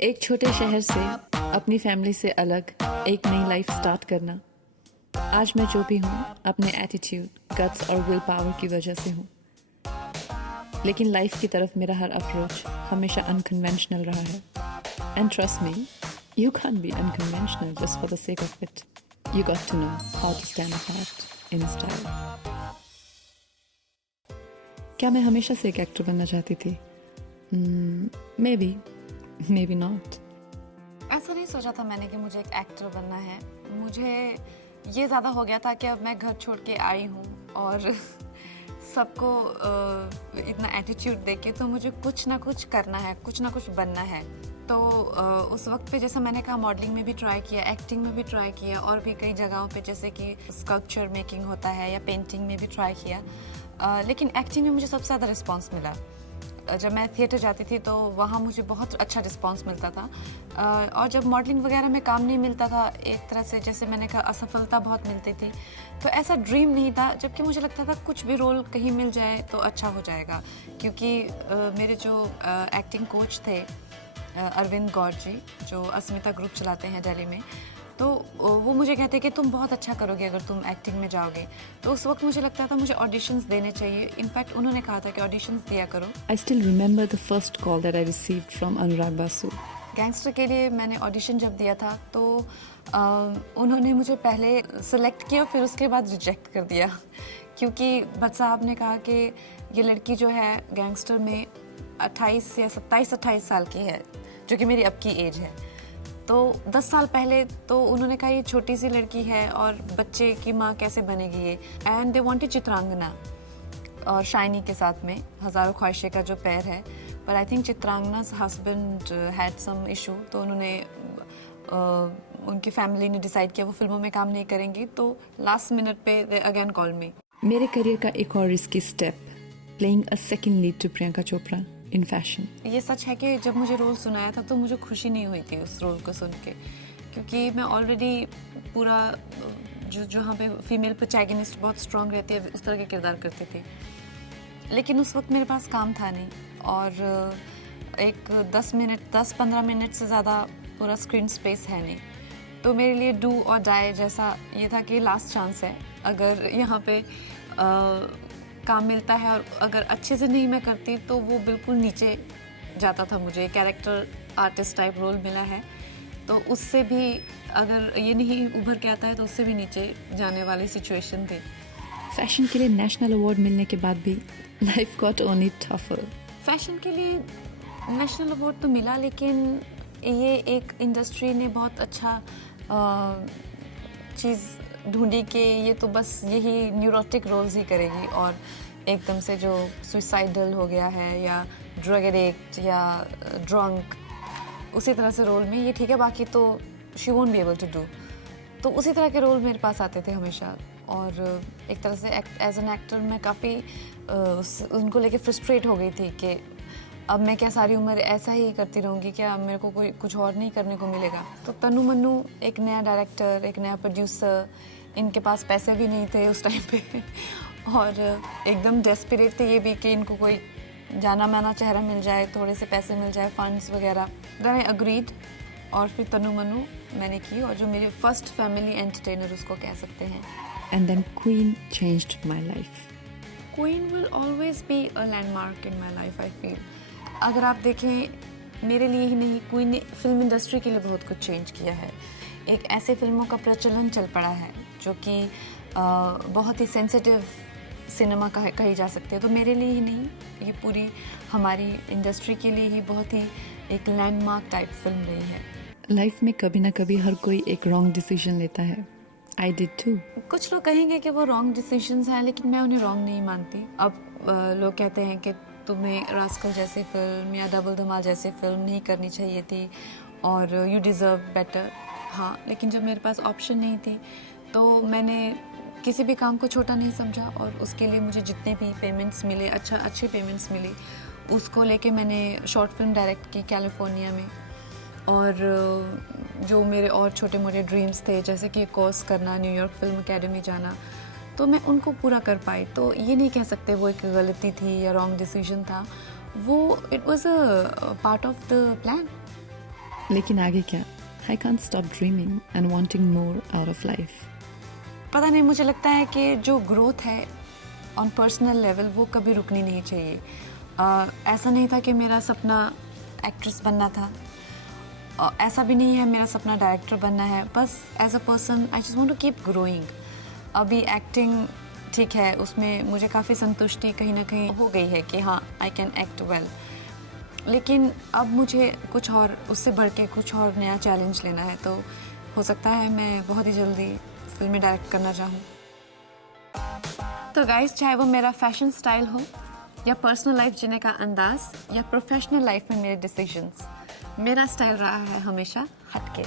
एक छोटे शहर से अपनी फैमिली से अलग एक नई लाइफ स्टार्ट करना। आज मैं जो भी हूँ अपने एटीट्यूड, गट्स और विल पावर की वजह से हूँ। लेकिन लाइफ की तरफ मेरा हर अप्रोच हमेशा अनकन्वेंशनल रहा है। And trust me, you can't be unconventional just for the sake of it. You got to know how to stand apart in style. क्या मैं हमेशा से एक एक्टर बनना चाहती थी? maybe not. ऐसा नहीं सोचा था मैंने कि मुझे एक एक्टर बनना है। मुझे ये ज़्यादा हो गया था कि अब मैं घर छोड़ के आई हूँ और सबको इतना एटीट्यूड देके तो मुझे कुछ ना कुछ करना है, कुछ ना कुछ बनना है। तो उस वक्त पे जैसा मैंने कहा, मॉडलिंग में भी ट्राई किया, एक्टिंग में भी ट्राई किया और भी कई जगहों पे जैसे कि स्कल्पचर मेकिंग होता है या पेंटिंग में भी ट्राई किया। लेकिन एक्टिंग में मुझे सबसे ज़्यादा रिस्पांस मिला। जब मैं थिएटर जाती थी तो वहाँ मुझे बहुत अच्छा रिस्पांस मिलता था। और जब मॉडलिंग वगैरह में काम नहीं मिलता था, एक तरह से जैसे मैंने कहा असफलता बहुत मिलती थी, तो ऐसा ड्रीम नहीं था। जबकि मुझे लगता था कुछ भी रोल कहीं मिल जाए तो अच्छा हो जाएगा, क्योंकि मेरे जो एक्टिंग कोच थे अरविंद गौर जी, जो अस्मिता ग्रुप चलाते हैं दिल्ली में, तो वो मुझे कहते कि तुम बहुत अच्छा करोगे अगर तुम एक्टिंग में जाओगे। तो उस वक्त मुझे लगता था मुझे ऑडिशंस देने चाहिए। इनफैक्ट उन्होंने कहा था कि ऑडिशंस दिया करो। I still remember the first call that I received from Anurag Basu. Gangster के लिए मैंने ऑडिशन जब दिया था तो उन्होंने मुझे पहले सेलेक्ट किया, फिर उसके बाद रिजेक्ट कर दिया, क्योंकि भट्ट साहब ने कहा कि ये लड़की जो है गैंगस्टर में 28 या 27-28 साल की है, जो कि मेरी अब की एज है। तो 10 साल पहले तो उन्होंने कहा ये छोटी सी लड़की है और बच्चे की माँ कैसे बनेगी ये। एंड दे वांटेड चित्रांगना और शाइनी के साथ में हज़ारों ख्वाहिशें का जो पैर है, पर I think Chitrangana's husband had some issue, तो उन्होंने उनकी फैमिली ने डिसाइड किया वो फिल्मों में काम नहीं करेंगी। तो लास्ट मिनट पे दे अगेन कॉल मी। मेरे करियर का एक और risky step, playing a second lead to Priyanka Chopra in Fashion. ये सच है कि जब मुझे रोल सुनाया था तो मुझे खुशी नहीं हुई थी उस रोल को सुन के, क्योंकि मैं ऑलरेडी पूरा जहाँ पे फीमेल प्रोटैगनिस्ट बहुत स्ट्रांग रहती है उस तरह के किरदार करती थी। लेकिन उस वक्त मेरे पास काम था नहीं और एक 10-15 मिनट से ज़्यादा पूरा स्क्रीन स्पेस है नहीं। तो मेरे लिए डू और डाई जैसा ये था कि लास्ट चांस है, अगर यहाँ पे काम मिलता है और अगर अच्छे से नहीं मैं करती तो वो बिल्कुल नीचे जाता था। मुझे कैरेक्टर आर्टिस्ट टाइप रोल मिला है, तो उससे भी अगर ये नहीं उभर के आता है तो उससे भी नीचे जाने वाली सिचुएशन थी। फैशन के लिए नेशनल अवार्ड मिलने के बाद भी life got only tougher. Fashion के लिए नेशनल अवार्ड तो मिला, लेकिन ये एक इंडस्ट्री ने बहुत अच्छा चीज़ ढूंढी कि ये तो बस यही न्यूरोटिक रोल्स ही करेगी, और एकदम से जो सुसाइडल हो गया है या ड्रग एडिक्ट या ड्रंक, उसी तरह से रोल में ये ठीक है, बाकी तो she won't be able to do. तो उसी तरह के रोल मेरे पास आते थे हमेशा, और एक तरह से एज एन एक्टर मैं काफ़ी उनको लेके फ्रस्ट्रेट हो गई थी कि अब मैं क्या सारी उम्र ऐसा ही करती रहूँगी, क्या मेरे को कोई कुछ और नहीं करने को मिलेगा। तो तन्नू मन्नू एक नया डायरेक्टर, एक नया प्रोड्यूसर, इनके पास पैसे भी नहीं थे उस टाइम पे और एकदम डेस्परेट थे ये भी कि इनको कोई जाना माना चेहरा मिल जाए, थोड़े से पैसे मिल जाए, फंड्स वगैरह। देन आई अग्रीड और फिर तन्नू मन्नू मैंने की, और जो मेरे फर्स्ट फैमिली एंटरटेनर उसको कह सकते हैं। And then Queen changed my life. Queen will always be a landmark in my life, I feel. अगर आप देखें, मेरे लिए ही नहीं, क्वीन ने फिल्म इंडस्ट्री के लिए बहुत कुछ चेंज किया है। एक ऐसे फिल्मों का प्रचलन चल पड़ा है जो कि बहुत ही सेंसिटिव सिनेमा कही जा सकती है। तो मेरे लिए ही नहीं, ये पूरी हमारी इंडस्ट्री के लिए ही बहुत ही एक लैंडमार्क टाइप फिल्म रही है। लाइफ में कभी ना कभी हर कोई एक रॉन्ग डिसीजन लेता है। I did too. कुछ लोग कहेंगे कि वो रॉन्ग डिसीजंस हैं, लेकिन मैं उन्हें रॉन्ग नहीं मानती। अब लोग कहते हैं कि तुम्हें रास्कल जैसी फिल्म या डबल धमाल जैसी फिल्म नहीं करनी चाहिए थी और यू डिज़र्व बेटर। हाँ, लेकिन जब मेरे पास ऑप्शन नहीं थी तो मैंने किसी भी काम को छोटा नहीं समझा, और उसके लिए मुझे जितने भी पेमेंट्स मिले, अच्छे पेमेंट्स मिली, उसको लेके मैंने शॉर्ट फिल्म डायरेक्ट की कैलिफोर्निया में। और जो मेरे और छोटे मोटे ड्रीम्स थे, जैसे कि कोर्स करना, न्यूयॉर्क फिल्म एकेडमी जाना, तो मैं उनको पूरा कर पाई। तो ये नहीं कह सकते वो एक गलती थी या रॉन्ग डिसीजन था, वो it was a part of the plan. लेकिन आगे क्या? I can't stop dreaming and wanting more out of life. पता नहीं, मुझे लगता है कि जो ग्रोथ है ऑन पर्सनल लेवल वो कभी रुकनी नहीं चाहिए। ऐसा नहीं था कि मेरा सपना एक्ट्रेस बनना था, ऐसा भी नहीं है मेरा सपना डायरेक्टर बनना है। बस as a person I just want to keep growing. अभी एक्टिंग ठीक है, उसमें मुझे काफ़ी संतुष्टि कहीं ना कहीं हो गई है कि हाँ आई कैन एक्ट वेल, लेकिन अब मुझे कुछ और, उससे बढ़ के कुछ और नया चैलेंज लेना है। तो हो सकता है मैं बहुत ही जल्दी फिल्में डायरेक्ट करना चाहूँ। तो गाइस, चाहे वो मेरा फैशन स्टाइल हो या पर्सनल लाइफ जीने का अंदाज या प्रोफेशनल लाइफ में मेरे डिसीजंस, मेरा स्टाइल रहा है हमेशा हटके।